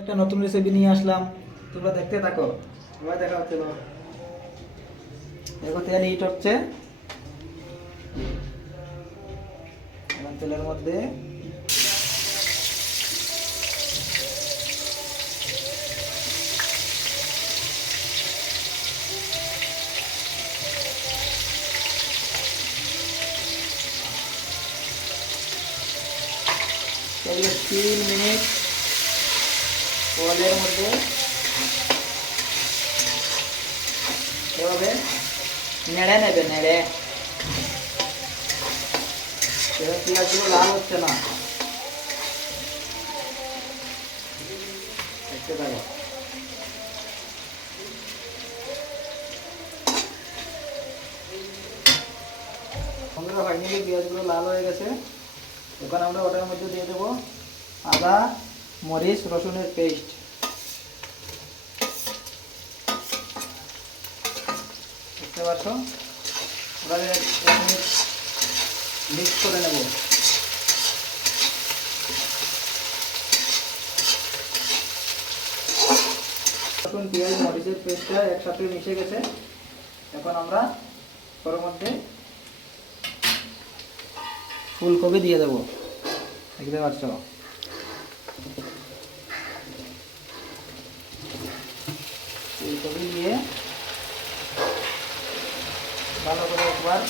একটা নতুন রেসিপি নিয়ে আসলাম, তোমরা দেখতে থাকো। এবার দেখা হচ্ছে দেখো তেল হিট হচ্ছে। এখন তেলের মধ্যে তেলে 3 মিনিট তেলের মধ্যে এভাবে নেড়ে নেবে। নেড়ে পেঁয়াজগুলো লাল হচ্ছে না, দেখতে থাকো। বন্ধুরা, ফাইনালি পেঁয়াজগুলো লাল হয়ে গেছে। এখন আমরা ওটার মধ্যে দিয়ে দেবো আদা, মরিচ, রসুনের পেস্ট। দেখতে পাচ্ছ, ওটা মিক্স করে নেব। রসুন, পেঁয়াজ, মরিচের পেস্টটা একসাথে মিশে গেছে। এখন আমরা ওর মধ্যে ফুলকপি দিয়ে দেবো। দেখতে পাচ্ছ, ফুলকপি দিয়ে ভালো করে একবার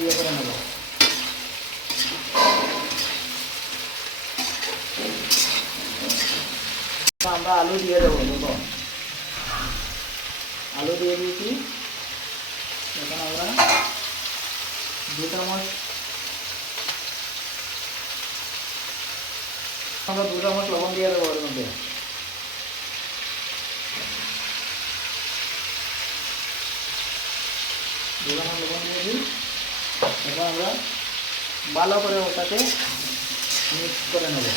ইয়ে করে নেব। আমরা আলু দিয়ে দেবো। দেখো, আলু দিয়ে দিয়েছি। এখন আমরা 2 চামচ 2 চামচ লবণ দিয়ে দেবো ওর মধ্যে। লবণ দিয়েছি। এখন আমরা ভালো করে ওটাকে মিক্স করে নেব।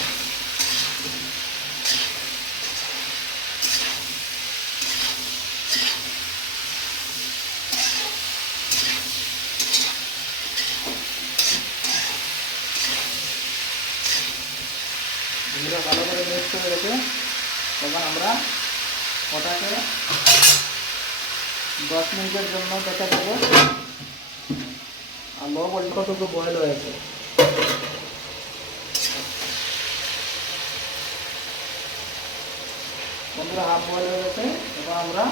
ভালো করে মিক্স করে রেখে তখন আমরা ওটাকে 10 মিনিটের জন্য ঢেকে দেবো। আর লো কতটুকু বয়েল হয়েছে। বন্ধুরা, হাফ বয়েল হয়ে গেছে। এবার আমরা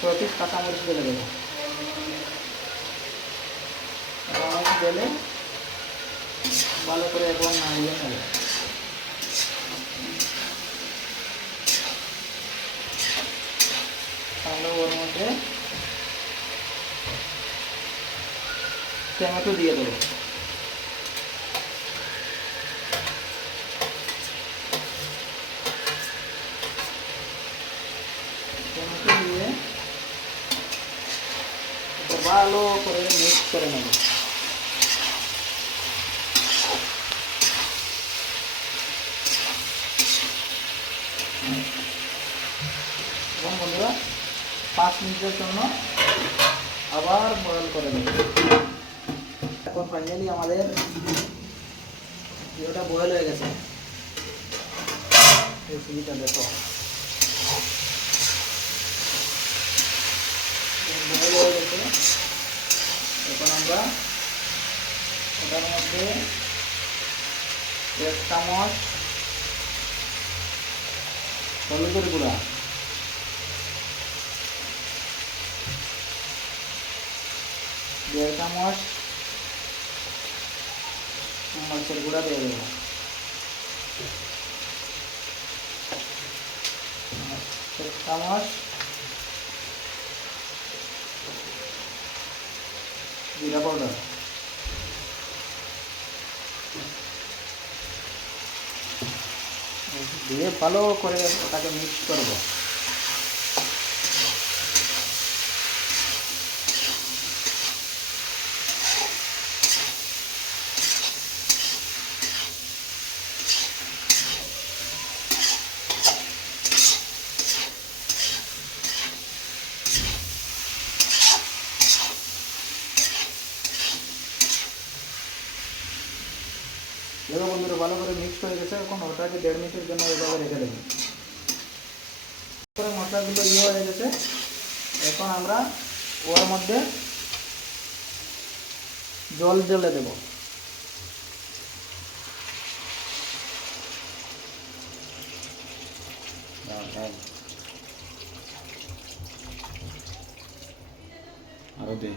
6 পিস কাঁচামরিচ ঢেলে দেবো। কাঁচামরিচ ঢেলে ভালো করে একবার নাড়িয়ে নেব। তাহলে ওর মধ্যে টমেটো দিয়ে দেবো। টমেটো দিয়ে ভালো করে মিক্স করে নেব। এবং বন্ধুরা, 5 মিনিটের জন্য আবার বয়েল করে নেব। এখন ফাইনালি আমাদের ইয়েটা বয়েল হয়ে গেছে। রেসিপিটা দেখো, বয়েল হয়ে গেছে। এখন আমরা ওটার মধ্যে 1 চামচ হলুদের গুঁড়া, 1.5 চামচ মরিচের গুঁড়া দিয়ে দেবো। 1 চামচ জিরা পাউডার, দিয়ে ভালো করে ওটাকে মিক্স করবো। দেখো বন্ধুরা, ভালো করে মিক্স মিক্সড হয়ে গেছে। এখন ওটাকে 1.5 মিনিটের জন্য এভাবে রেখে দেবো। মশলাগুলো হয়ে গেছে। এখন আমরা ওর মধ্যে জল ঢেলে দেব। আরো দে।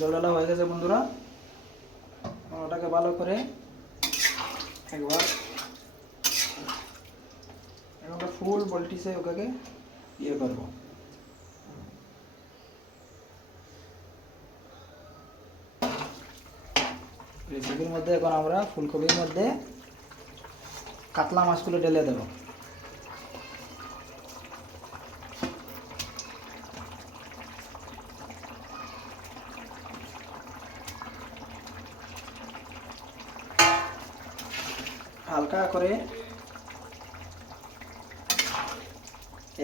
জল ঢালা হয়ে গেছে বন্ধুরা। ওটাকে ভালো করে একবার একটা ফুল বলটিসে ওটাকে করবো। রেসিপির মধ্যে এখন আমরা ফুলকপির মধ্যে কাতলা মাছগুলো ঢেলে দেবো। হালকা করে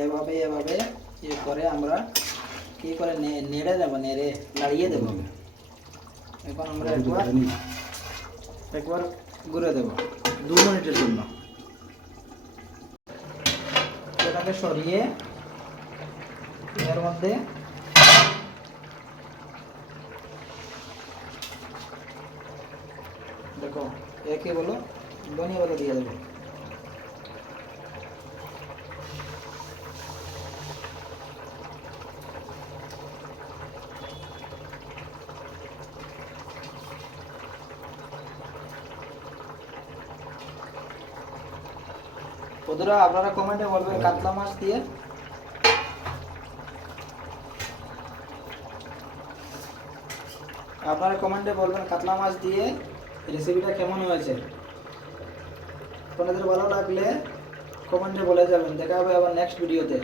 এভাবে এভাবে করে আমরা কি করে নেড়ে দেবো, নাড়িয়ে দেবো। এখন আমরা একবার ঘুরে দেব 2 মিনিটের জন্য। এটাকে সরিয়ে এর মধ্যে দেখো একে বলো ধনিয়া পাতা দিয়ে দেবো। বন্ধুরা আপনারা কমেন্টে বলবেন কাতলা মাছ দিয়ে রেসিপিটা কেমন হয়েছে। আপনাদের ভালো লাগলে কমেন্টে বলে যাবেন। দেখা হবে আবার নেক্সট ভিডিওতে।